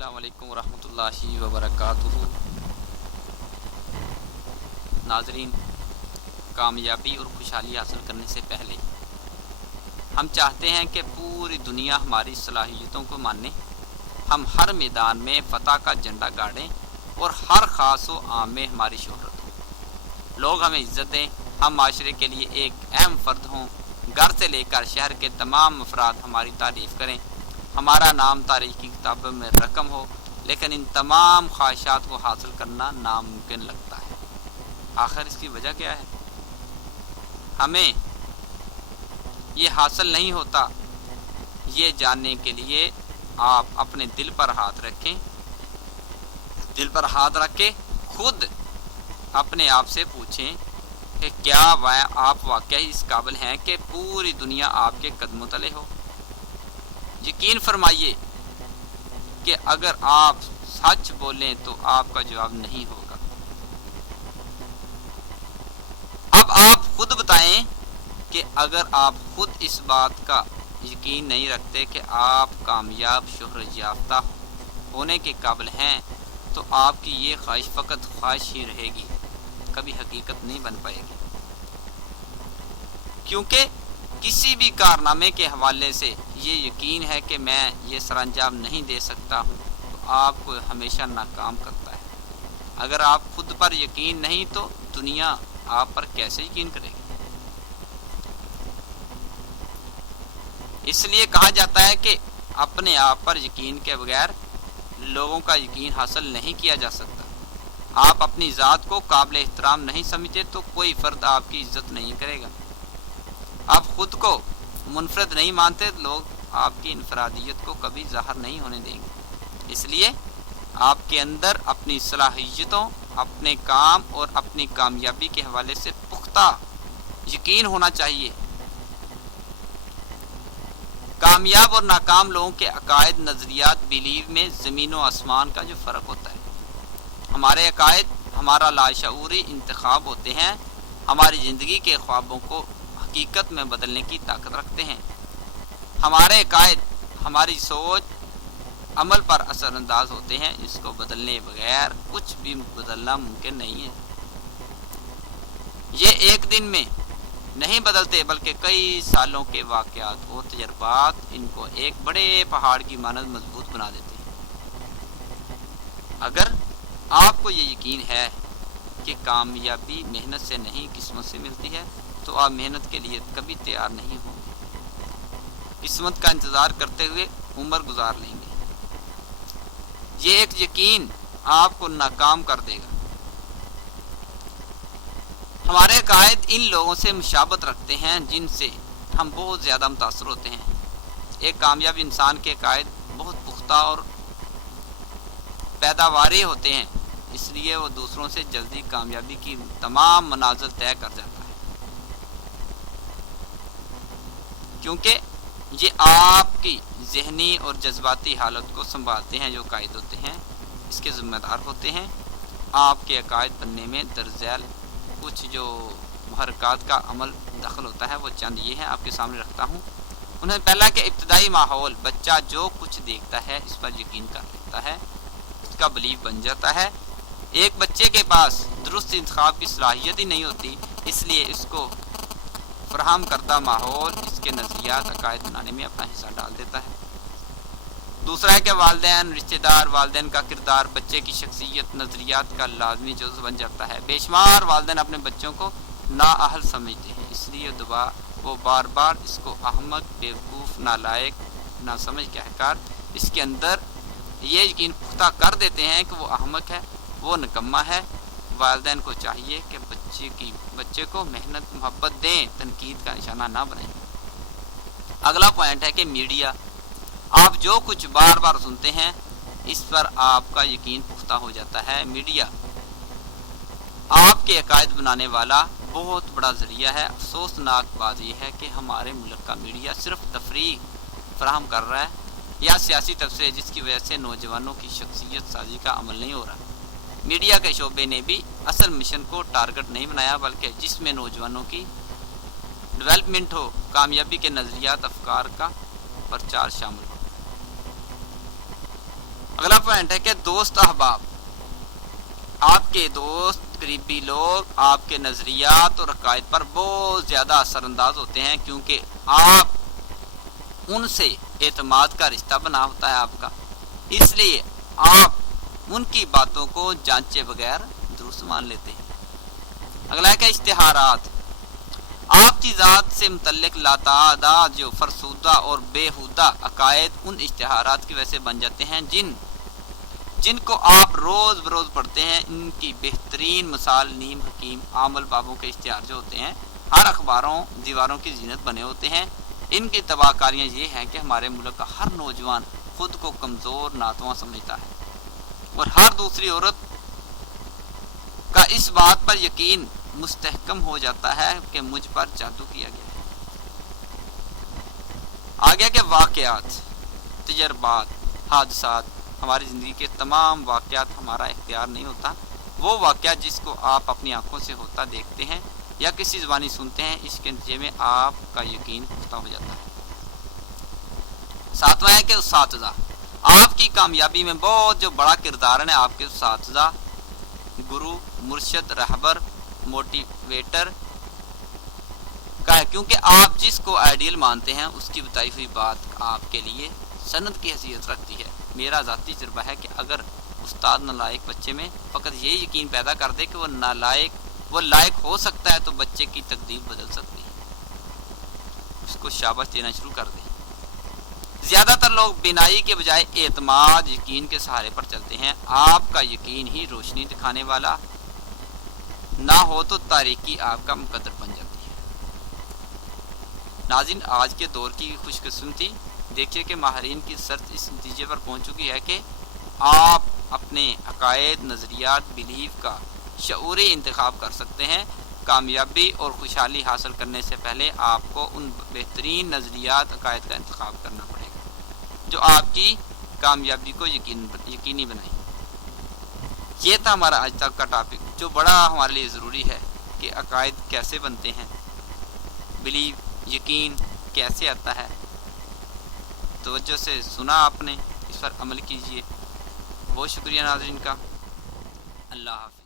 السلام علیکم ورحمۃ اللہ وبرکاتہ۔ ناظرین، کامیابی اور خوشحالی حاصل کرنے سے پہلے ہم چاہتے ہیں کہ پوری دنیا ہماری صلاحیتوں کو مانے، ہم ہر میدان میں فتح کا جھنڈا گاڑیں اور ہر خاص و عام میں ہماری شہرت ہو، لوگ ہمیں عزت دیں، ہم معاشرے کے لیے ایک اہم فرد ہوں، گھر سے لے کر شہر کے تمام افراد ہماری تعریف کریں، ہمارا نام تاریخ کی کتابوں میں رقم ہو۔ لیکن ان تمام خواہشات کو حاصل کرنا ناممکن لگتا ہے۔ آخر اس کی وجہ کیا ہے؟ ہمیں یہ حاصل نہیں ہوتا، یہ جاننے کے لیے آپ اپنے دل پر ہاتھ رکھیں، دل پر ہاتھ رکھ کے خود اپنے آپ سے پوچھیں کہ کیا آپ واقعی اس قابل ہیں کہ پوری دنیا آپ کے قدموں تلے ہو؟ یقین فرمائیے کہ اگر آپ سچ بولیں تو آپ کا جواب نہیں ہوگا۔ اب آپ خود بتائیں کہ اگر آپ خود اس بات کا یقین نہیں رکھتے کہ آپ کامیاب شہرت یافتہ ہونے کے قابل ہیں تو آپ کی یہ خواہش فقط خواہش ہی رہے گی، کبھی حقیقت نہیں بن پائے گی۔ کیونکہ کسی بھی کارنامے کے حوالے سے یہ یقین ہے کہ میں یہ سر انجام نہیں دے سکتا ہوں تو آپ کو ہمیشہ ناکام کرتا ہے۔ اگر آپ خود پر یقین نہیں تو دنیا آپ پر کیسے یقین کرے گی؟ اس لیے کہا جاتا ہے کہ اپنے آپ پر یقین کے بغیر لوگوں کا یقین حاصل نہیں کیا جا سکتا۔ آپ اپنی ذات کو قابل احترام نہیں سمجھتے تو کوئی فرد آپ کی عزت نہیں کرے گا۔ آپ خود کو منفرد نہیں مانتے، لوگ آپ کی انفرادیت کو کبھی ظاہر نہیں ہونے دیں گے۔ اس لیے آپ کے اندر اپنی صلاحیتوں، اپنے کام اور اپنی کامیابی کے حوالے سے پختہ یقین ہونا چاہیے۔ کامیاب اور ناکام لوگوں کے عقائد، نظریات، بیلیو میں زمین و آسمان کا جو فرق ہوتا ہے۔ ہمارے عقائد ہمارا لاشعوری انتخاب ہوتے ہیں، ہماری زندگی کے خوابوں کو حقیقت میں بدلنے کی طاقت رکھتے ہیں۔ ہمارے عقائد ہماری سوچ عمل پر اثر انداز ہوتے ہیں، اس کو بدلنے بغیر کچھ بھی بدلنا ممکن نہیں ہے۔ یہ ایک دن میں نہیں بدلتے بلکہ کئی سالوں کے واقعات اور تجربات ان کو ایک بڑے پہاڑ کی مانند مضبوط بنا دیتے ہیں۔ اگر آپ کو یہ یقین ہے کہ کامیابی محنت سے نہیں قسمت سے ملتی ہے تو آپ محنت کے لیے کبھی تیار نہیں ہوں گے، قسمت کا انتظار کرتے ہوئے عمر گزار لیں گے۔ یہ ایک یقین آپ کو ناکام کر دے گا۔ ہمارے عقائد ان لوگوں سے مشابہت رکھتے ہیں جن سے ہم بہت زیادہ متاثر ہوتے ہیں۔ ایک کامیاب انسان کے عقائد بہت پختہ اور پیداواری ہوتے ہیں، اس لیے وہ دوسروں سے جلدی کامیابی کی تمام منازل طے کر جاتا ہے، کیونکہ یہ آپ کی ذہنی اور جذباتی حالت کو سنبھالتے ہیں۔ جو عقائد ہوتے ہیں اس کے ذمہ دار ہوتے ہیں۔ آپ کے عقائد بننے میں درج ذیل کچھ جو محرکات کا عمل دخل ہوتا ہے وہ چند یہ ہیں، آپ کے سامنے رکھتا ہوں۔ انہیں پہلا کہ ابتدائی ماحول، بچہ جو کچھ دیکھتا ہے اس پر یقین کر لیتا ہے، اس کا بلیف بن جاتا ہے۔ ایک بچے کے پاس درست انتخاب کی صلاحیت ہی نہیں ہوتی، اس لیے اس کو فراہم کردہ ماحول اس کے نظریات، عقائد بنانے میں اپنا حصہ ڈال دیتا ہے۔ دوسرا ہے کہ والدین، رشتہ دار، والدین کا کردار بچے کی شخصیت، نظریات کا لازمی جزو بن جاتا ہے۔ بے شمار والدین اپنے بچوں کو نااہل سمجھتے ہیں، اس لیے وہ بار بار اس کو احمق، بیوقوف، نالائق، ناسمجھ کہہ اس کے اندر یہ یقین پختہ کر دیتے ہیں کہ وہ احمق ہے، وہ نکما ہے۔ والدین کو چاہیے کہ بچے کو محنت، محبت دیں، تنقید کا نشانہ نہ بنائیں۔ اگلا پوائنٹ ہے کہ میڈیا، آپ جو کچھ بار بار سنتے ہیں اس پر آپ کا یقین پختہ ہو جاتا ہے۔ میڈیا آپ کے عقائد بنانے والا بہت بڑا ذریعہ ہے۔ افسوسناک بات یہ ہے کہ ہمارے ملک کا میڈیا صرف تفریح فراہم کر رہا ہے یا سیاسی تبصرے، جس کی وجہ سے نوجوانوں کی شخصیت سازی کا عمل نہیں ہو رہا۔ میڈیا کے شعبے نے بھی اصل مشن کو ٹارگٹ نہیں بنایا، بلکہ جس میں نوجوانوں کی ڈیولپمنٹ ہو، کامیابی کے نظریات، افکار کا پرچار شامل ہو۔ اگلا پوائنٹ ہے کہ دوست احباب، آپ کے دوست قریبی لوگ آپ کے نظریات اور عقائد پر بہت زیادہ اثر انداز ہوتے ہیں، کیونکہ آپ ان سے اعتماد کا رشتہ بنا ہوتا ہے آپ کا، اس لیے آپ ان کی باتوں کو جانچے بغیر درست مان لیتے ہیں۔ اگلا ہے کہ اشتہارات، آپ کی ذات سے متعلق لاتعداد جو فرسودہ اور بےہودہ عقائد ان اشتہارات کی وجہ سے بن جاتے ہیں جن کو آپ روز بروز پڑھتے ہیں۔ ان کی بہترین مثال نیم حکیم عامل بابوں کے اشتہار جو ہوتے ہیں، ہر اخباروں دیواروں کی زینت بنے ہوتے ہیں۔ ان کی تباہ کاریاں یہ ہیں کہ ہمارے ملک کا ہر نوجوان خود کو کمزور ناتواں سمجھتا ہے، اور ہر دوسری عورت کا اس بات پر یقین مستحکم ہو جاتا ہے کہ مجھ پر جادو کیا گیا ہے۔ آگے کہ واقعات، تجربات، حادثات، ہماری زندگی کے تمام واقعات ہمارا اختیار نہیں ہوتا۔ وہ واقعہ جس کو آپ اپنی آنکھوں سے ہوتا دیکھتے ہیں یا کسی زبانی سنتے ہیں، اس کے نتیجے میں آپ کا یقین پختہ ہو جاتا ہے۔ ساتواں ہے کہ اساتذہ، آپ کی کامیابی میں بہت جو بڑا کردار ہے آپ کے اساتذہ، گرو، مرشد، رہبر، موٹیویٹر کا ہے، کیونکہ آپ جس کو آئیڈیل مانتے ہیں اس کی بتائی ہوئی بات آپ کے لیے سند کی حیثیت رکھتی ہے۔ میرا ذاتی تجربہ ہے کہ اگر استاد نالائق بچے میں فقط یہ یقین پیدا کر دے کہ وہ لائق ہو سکتا ہے تو بچے کی تقدیر بدل سکتی ہے، اس کو شاباش دینا شروع کر دے۔ زیادہ تر لوگ بینائی کے بجائے اعتماد، یقین کے سہارے پر چلتے ہیں۔ آپ کا یقین ہی روشنی دکھانے والا نہ ہو تو تاریکی آپ کا مقدر بن جاتی ہے۔ ناظرین، آج کے دور کی خوش قسمتی دیکھیے کہ ماہرین کی ریسرچ اس نتیجے پر پہنچ چکی ہے کہ آپ اپنے عقائد، نظریات، بلیف کا شعوری انتخاب کر سکتے ہیں۔ کامیابی اور خوشحالی حاصل کرنے سے پہلے آپ کو ان بہترین نظریات، عقائد کا انتخاب کرنا پڑے گا جو آپ کی کامیابی کو یقینی بنائیں۔ یہ تھا ہمارا آج تک کا ٹاپک، جو بڑا ہمارے لیے ضروری ہے کہ عقائد کیسے بنتے ہیں، بلیف، یقین کیسے آتا ہے۔ توجہ سے سنا آپ نے، اس پر عمل کیجئے۔ بہت شکریہ ناظرین کا۔ اللہ حافظ۔